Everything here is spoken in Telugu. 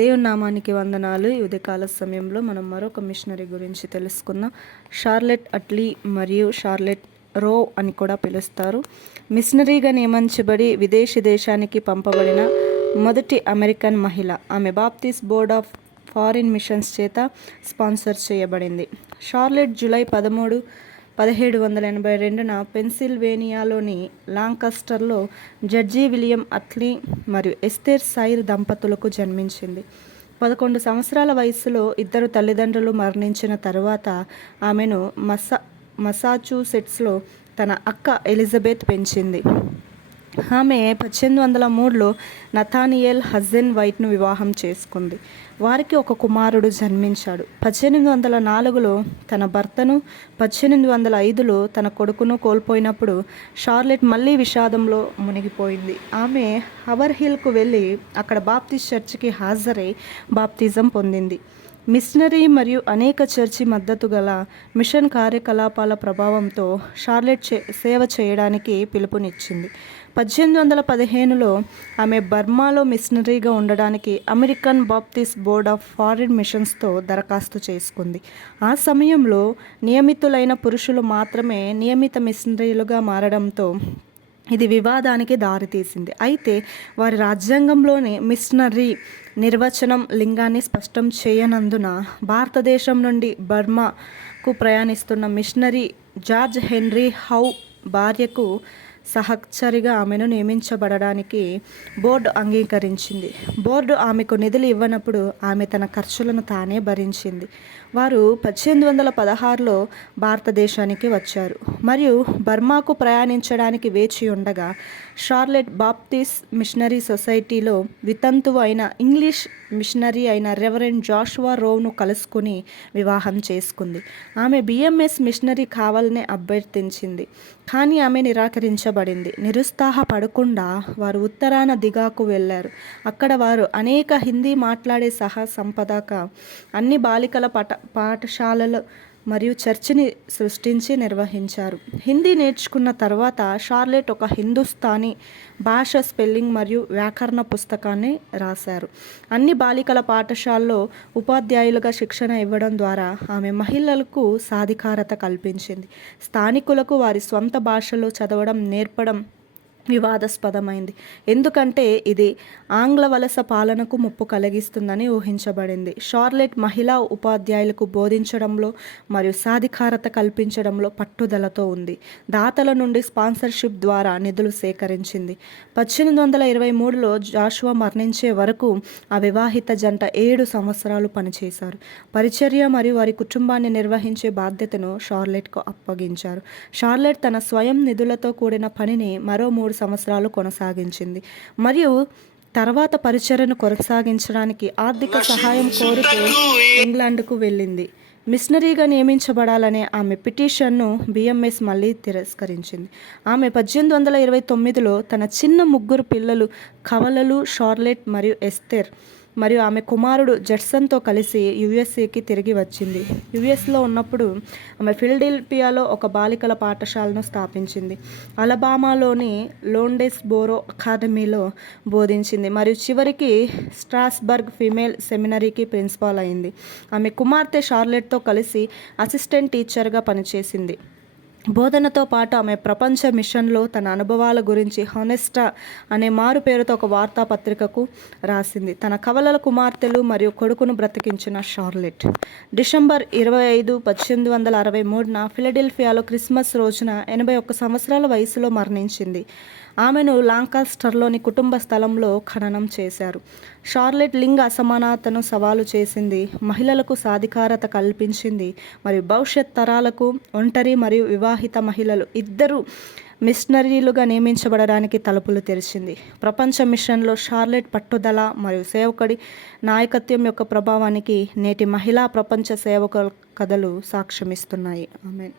దేవుని నామానికి వందనాలు. ఈ ఉదయకాల సమయంలో మనం మరొక మిషనరీ గురించి తెలుసుకుందాం. షార్లెట్ అట్లీ మరియు షార్లెట్ రో అని కూడా పిలుస్తారు. మిషనరీగా నియమించబడి విదేశీ దేశానికి పంపబడిన మొదటి అమెరికన్ మహిళ. ఆమె Baptist Board of Foreign Missions చేత స్పాన్సర్ చేయబడింది. షార్లెట్ జూలై 13, 1782న పెన్సిల్వేనియాలోని లాంకస్టర్లో జడ్జి విలియం అట్లీ మరియు ఎస్తేర్ సైర్ దంపతులకు జన్మించింది. 11 సంవత్సరాల వయసులో ఇద్దరు తల్లిదండ్రులు మరణించిన తరువాత ఆమెను మసాచుసెట్స్లో తన అక్క ఎలిజబెత్ పెంచింది. ఆమె 1803లో నథానియల్ హస్సెన్ వైట్ను వివాహం చేసుకుంది. వారికి ఒక కుమారుడు జన్మించాడు. 1804లో తన భర్తను, 1805లో తన కొడుకును కోల్పోయినప్పుడు షార్లెట్ మళ్ళీ విషాదంలో మునిగిపోయింది. ఆమె హవర్హిల్కు వెళ్ళి అక్కడ బాప్టిస్ట్ చర్చికి హాజరై బాప్తిజం పొందింది. మిషనరీ మరియు అనేక చర్చి మద్దతు గల మిషన్ కార్యకలాపాల ప్రభావంతో షార్లెట్ సేవ చేయడానికి పిలుపునిచ్చింది. 1815లో ఆమె బర్మాలో మిషనరీగా ఉండడానికి American Baptist Board of Foreign మిషన్స్తో దరఖాస్తు చేసుకుంది. ఆ సమయంలో నియమితులైన పురుషులు మాత్రమే నియమిత మిషనరీలుగా మారడంతో ఇది వివాదానికి దారితీసింది. అయితే వారి రాజ్యాంగంలోని మిషనరీ నిర్వచనం లింగాన్ని స్పష్టం చేయనందున భారతదేశం నుండి బర్మాకు ప్రయాణిస్తున్న మిషనరీ జార్జ్ హెన్రీ హౌ భార్యకు సహచరిగా ఆమెను నియమించబడడానికి బోర్డు అంగీకరించింది. బోర్డు ఆమెకు నిధులు ఇవ్వనప్పుడు ఆమె తన ఖర్చులను తానే భరించింది. వారు 1816లో భారతదేశానికి వచ్చారు మరియు బర్మాకు ప్రయాణించడానికి వేచి ఉండగా షార్లెట్ బాప్టిస్ట్ మిషనరీ సొసైటీలో వితంతువు అయిన ఇంగ్లీష్ మిషనరీ అయిన రెవరెండ్ జాషువా రోను కలుసుకుని వివాహం చేసుకుంది. ఆమె బిఎంఎస్ మిషనరీ కావాలని అభ్యర్థించింది, కానీ ఆమె నిరాకరించబడింది. నిరుత్సాహపడకుండా వారు ఉత్తరాన దిగాకు వెళ్ళారు. అక్కడ వారు అనేక హిందీ మాట్లాడే సంపదక అన్ని బాలికల పాఠశాలలు మరియు చర్చిని సృష్టించి నిర్వహించారు. హిందీ నేర్చుకున్న తర్వాత షార్లెట్ ఒక హిందుస్థానీ భాష స్పెల్లింగ్ మరియు వ్యాకరణ పుస్తకాన్ని రాశారు. అన్ని బాలికల పాఠశాలలో ఉపాధ్యాయులుగా శిక్షణ ఇవ్వడం ద్వారా ఆమె మహిళలకు సాధికారత కల్పించింది. స్థానికులకు వారి స్వంత భాషలో చదవడం నేర్పడం వివాదాస్పదమైంది, ఎందుకంటే ఇది ఆంగ్ల వలస పాలనకు ముప్పు కలిగిస్తుందని ఊహించబడింది. షార్లెట్ మహిళా ఉపాధ్యాయులకు బోధించడంలో మరియు సాధికారత కల్పించడంలో పట్టుదలతో ఉంది. దాతల నుండి స్పాన్సర్షిప్ ద్వారా నిధులు సేకరించింది. 1823లో జాషువా మరణించే వరకు ఆ వివాహిత జంట 7 సంవత్సరాలు పనిచేశారు. పరిచర్య మరియు వారి కుటుంబాన్ని నిర్వహించే బాధ్యతను షార్లెట్కు అప్పగించారు. షార్లెట్ తన స్వయం నిధులతో కూడిన పనిని మరో 3 సంవత్సరాలు కొనసాగించింది మరియు తర్వాత పరిచర్యను కొనసాగించడానికి ఆర్థిక సహాయం కోరుతూ ఇంగ్లాండ్కు వెళ్ళింది. మిషనరీగా నియమించబడాలనే ఆమె పిటిషన్ను బిఎంఎస్ మళ్ళీ తిరస్కరించింది. ఆమె 1829లో తన చిన్న 3 పిల్లలు కవలలు షార్లెట్ మరియు ఎస్తేర్ మరియు ఆమె కుమారుడు జడ్సన్తో కలిసి యుఎస్ఏకి తిరిగి వచ్చింది. యుఎస్లో ఉన్నప్పుడు ఆమె ఫిలడెల్ఫియాలో ఒక బాలికల పాఠశాలను స్థాపించింది. అలబామాలోని లోండెస్బోరో అకాడమీలో బోధించింది మరియు చివరికి స్ట్రాస్బర్గ్ ఫీమేల్ సెమినరీకి ప్రిన్సిపాల్ అయింది. ఆమె కుమార్తె షార్లెట్తో కలిసి అసిస్టెంట్ టీచర్గా పనిచేసింది. బోధనతో పాటు ఆమె ప్రపంచ మిషన్లో తన అనుభవాల గురించి హానెస్టా అనే మారు పేరుతో ఒక వార్తాపత్రికకు రాసింది. తన కవలల కుమార్తెలు మరియు కొడుకును బ్రతికించిన షార్లెట్ డిసెంబర్ 25, 1863న ఫిలడెల్ఫియాలో క్రిస్మస్ రోజున 81 సంవత్సరాల వయసులో మరణించింది. ఆమెను లాంకాస్టర్లోని కుటుంబ స్థలంలో ఖననం చేశారు. షార్లెట్ లింగ అసమానతను సవాలు చేసింది, మహిళలకు సాధికారత కల్పించింది మరియు భవిష్యత్ తరాలకు ఒంటరి మరియు వివాహిత మహిళలు ఇద్దరు మిషనరీలుగా నియమించబడడానికి తలుపులు తెరిచింది. ప్రపంచ మిషన్లో షార్లెట్ పట్టుదల మరియు సేవకుడి నాయకత్వం యొక్క ప్రభావానికి నేటి మహిళా ప్రపంచ సేవకుల కథలు సాక్ష్యమిస్తున్నాయి. ఆమేన్.